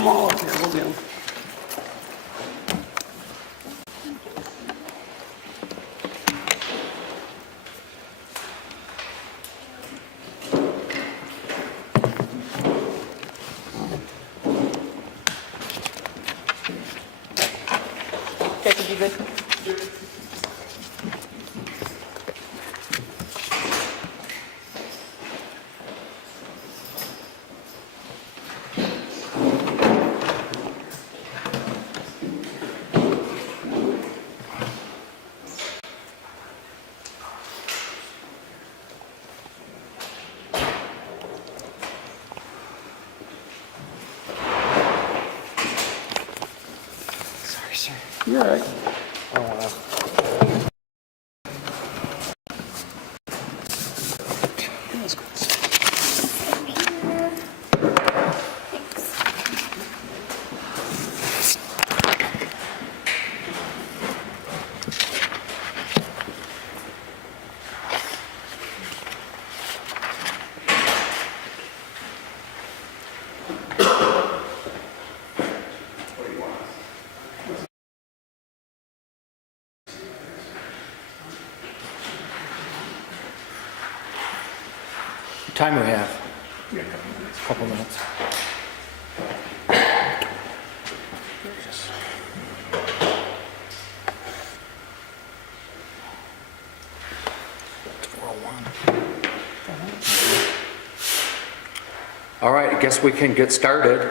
them all up here. We'll do them. Jackie, you good? Sorry, sir. You're all right. Time we have? A couple minutes. All right, I guess we can get started.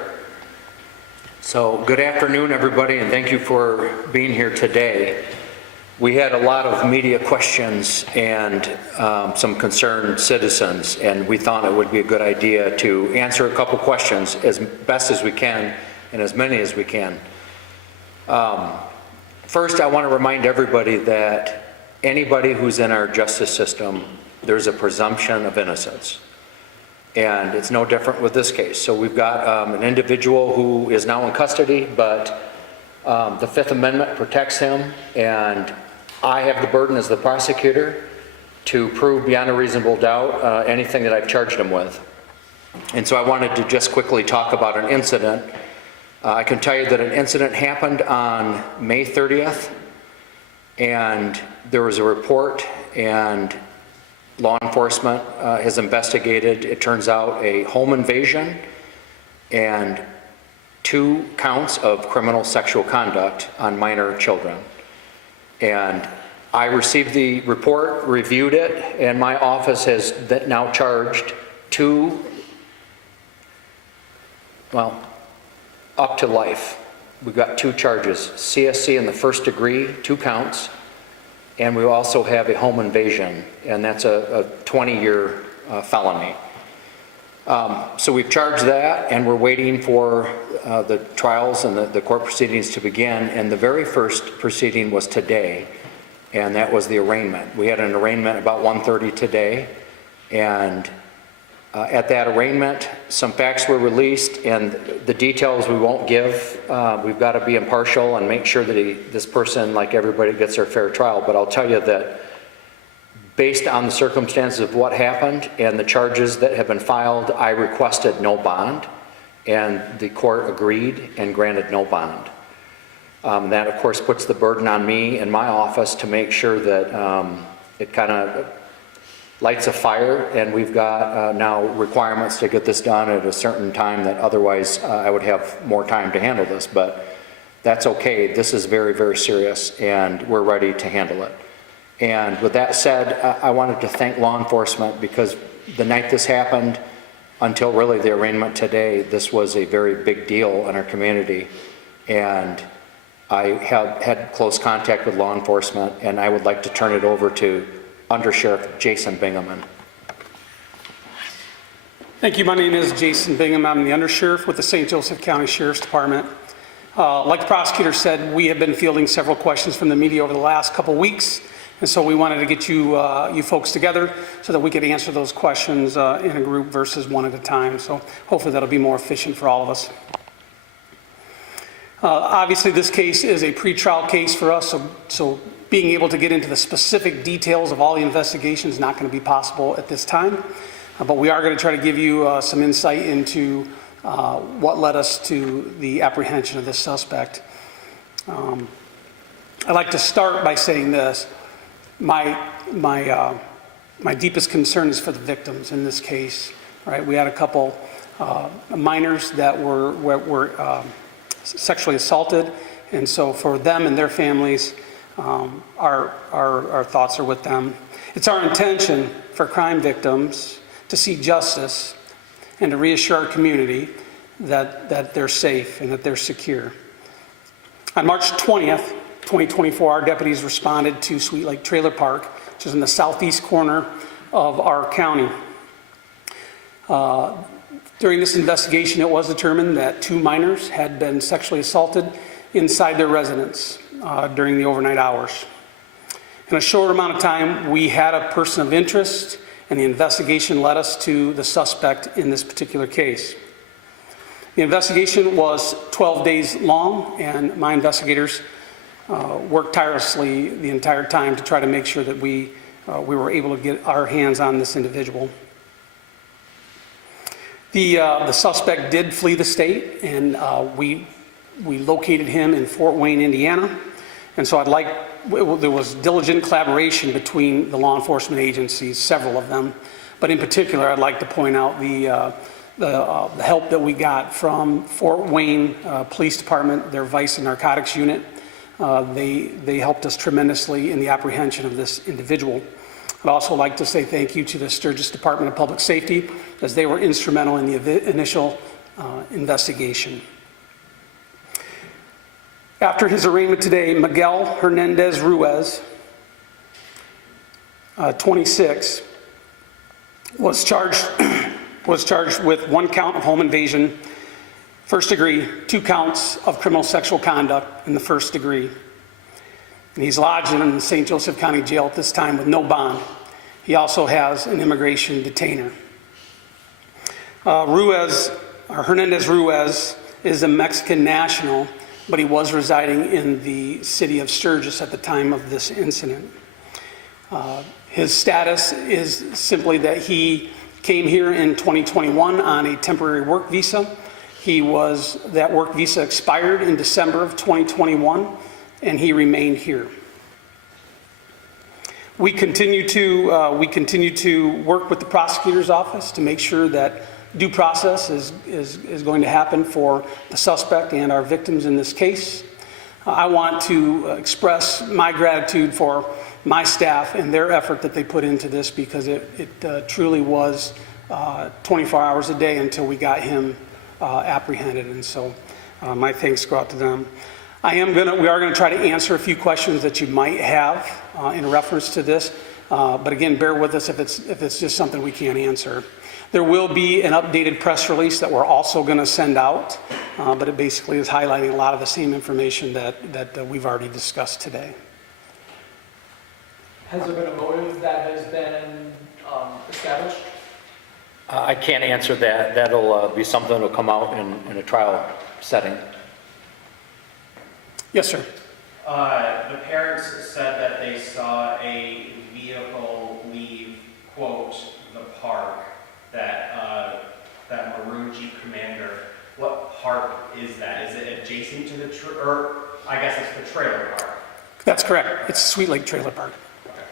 So good afternoon, everybody, and thank you for being here today. We had a lot of media questions and some concerned citizens, and we thought it would be a good idea to answer a couple questions as best as we can and as many as we can. First, I want to remind everybody that anybody who's in our justice system, there's a presumption of innocence. And it's no different with this case. So we've got an individual who is now in custody, but the Fifth Amendment protects him, and I have the burden as the prosecutor to prove beyond a reasonable doubt anything that I've charged him with. And so I wanted to just quickly talk about an incident. I can tell you that an incident happened on May 30th, and there was a report, and law enforcement has investigated, it turns out, a home invasion and 2 counts of criminal sexual conduct on minor children. And I received the report, reviewed it, and my office has now charged 2, well, up to life. We've got 2 charges, CSC in the first degree, 2 counts, and we also have a home invasion, and that's a 20-year felony. So we've charged that, and we're waiting for the trials and the court proceedings to begin, and the very first proceeding was today, and that was the arraignment. We had an arraignment about 1:30 today, and at that arraignment, some facts were released, and the details we won't give. We've got to be impartial and make sure that this person, like everybody, gets their fair trial, but I'll tell you that based on the circumstances of what happened and the charges that have been filed, I requested no bond, and the court agreed and granted no bond. That, of course, puts the burden on me and my office to make sure that it kind of lights a fire, and we've got now requirements to get this done at a certain time that otherwise I would have more time to handle this, but that's okay. This is very, very serious, and we're ready to handle it. And with that said, I wanted to thank law enforcement, because the night this happened until really the arraignment today, this was a very big deal in our community. And I have had close contact with law enforcement, and I would like to turn it over to Under Sheriff Jason Bingaman. Thank you. My name is Jason Bingham. I'm the undersheriff with the St. Joseph County Sheriff's Department. Like the prosecutor said, we have been fielding several questions from the media over the last couple weeks, and so we wanted to get you folks together so that we could answer those questions in a group versus one at a time. So hopefully that'll be more efficient for all of us. Obviously, this case is a pretrial case for us, so being able to get into the specific details of all the investigation is not going to be possible at this time. But we are going to try to give you some insight into what led us to the apprehension of this suspect. I'd like to start by saying this. My deepest concern is for the victims in this case. Right? We had a couple minors that were sexually assaulted, and so for them and their families, our thoughts are with them. It's our intention for crime victims to see justice and to reassure our community that they're safe and that they're secure. On March 20th, 2024, our deputies responded to Sweet Lake Trailer Park, which is in the southeast corner of our county. During this investigation, it was determined that 2 minors had been sexually assaulted inside their residence during the overnight hours. In a short amount of time, we had a person of interest, and the investigation led us to the suspect in this particular case. The investigation was 12 days long, and my investigators worked tirelessly the entire time to try to make sure that we were able to get our hands on this individual. The suspect did flee the state, and we located him in Fort Wayne, Indiana. And so there was diligent collaboration between the law enforcement agencies, several of them. But in particular, I'd like to point out the help that we got from Fort Wayne Police Department, their Vice and Narcotics Unit. They helped us tremendously in the apprehension of this individual. I'd also like to say thank you to the Sturgis Department of Public Safety, as they were instrumental in the initial investigation. After his arraignment today, Miguel Hernandez Ruiz, 26, was charged with 1 count of home invasion, first degree, 2 counts of criminal sexual conduct in the first degree. And he's lodged in the St. Joseph County Jail at this time with no bond. He also has an immigration detainer. Hernandez Ruiz is a Mexican national, but he was residing in the city of Sturgis at the time of this incident. His status is simply that he came here in 2021 on a temporary work visa. That work visa expired in December of 2021, and he remained here. We continue to work with the prosecutor's office to make sure that due process is going to happen for the suspect and our victims in this case. I want to express my gratitude for my staff and their effort that they put into this, because it truly was 24 hours a day until we got him apprehended, and so my thanks go out to them. We are going to try to answer a few questions that you might have in reference to this, but again, bear with us if it's just something we can't answer. There will be an updated press release that we're also going to send out, but it basically is highlighting a lot of the same information that we've already discussed today. Has there been a motive that has been established? I can't answer that. That'll be something that'll come out in a trial setting. Yes, sir. The parents said that they saw a vehicle leave, quote, the park, that maroon Jeep Commander. What park is that? Is it adjacent to the, or I guess it's the trailer park? That's correct. It's Sweet Lake Trailer Park. Okay.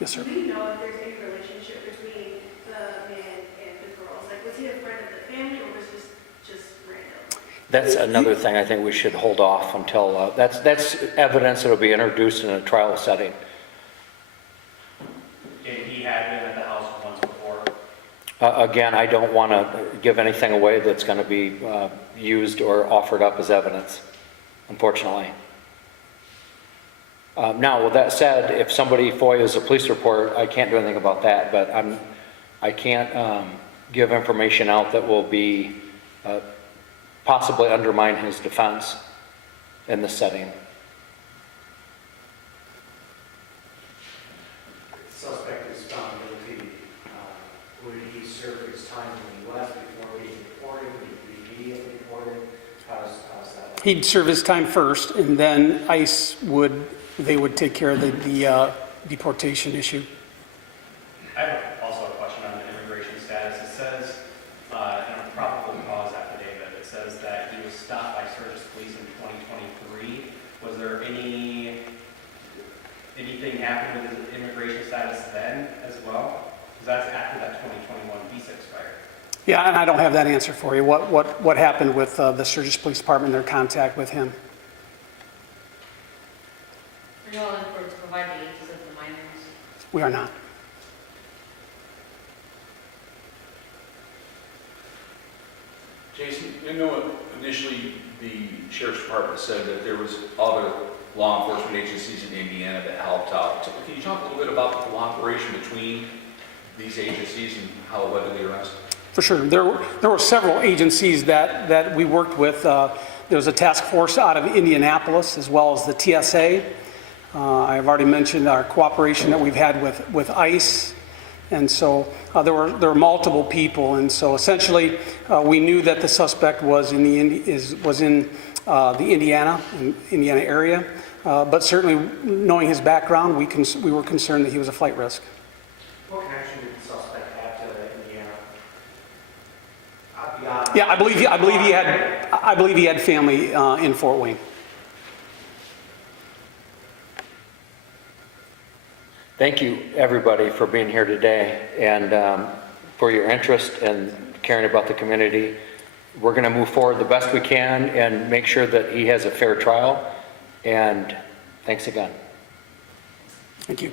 Yes, sir. Do you know if there's any relationship between the man and the girls? Like, was he a friend of the family, or was this just random? That's another thing I think we should hold off until, that's evidence that will be introduced in a trial setting. And he had been at the house once before? Again, I don't want to give anything away that's going to be used or offered up as evidence, unfortunately. Now, with that said, if somebody FOIAs a police report, I can't do anything about that, but I can't give information out that will be possibly undermine his defense in this setting. The suspect is found guilty. Would he serve his time in the U.S. before being deported? Would he be immediately deported? How's that? He'd serve his time first, and then ICE would take care of the deportation issue. I have also a question on the immigration status. It says in a probable cause affidavit he was stopped by Sturgis Police in 2023. Was there anything happened with his immigration status then as well? Because that's after that 2021 visa expired. Yeah, and I don't have that answer for you. What happened with the Sturgis Police Department, their contact with him? Are you all in for to provide the ages of the minors? We are not. Jason, I know initially the sheriff's department said that there was other law enforcement agencies in Indiana that helped out. So can you talk a little bit about the cooperation between these agencies and how it led to the arrest? For sure. There were several agencies that we worked with. There was a task force out of Indianapolis as well as the TSA. I've already mentioned our cooperation that we've had with ICE. And so there were multiple people. And so essentially we knew that the suspect was in the Indiana area. But certainly knowing his background, we were concerned that he was a flight risk. What connection did the suspect have to Indiana? Yeah, I believe he had family in Fort Wayne. Thank you, everybody, for being here today and for your interest and caring about the community. We're going to move forward the best we can and make sure that he has a fair trial. And thanks again. Thank you.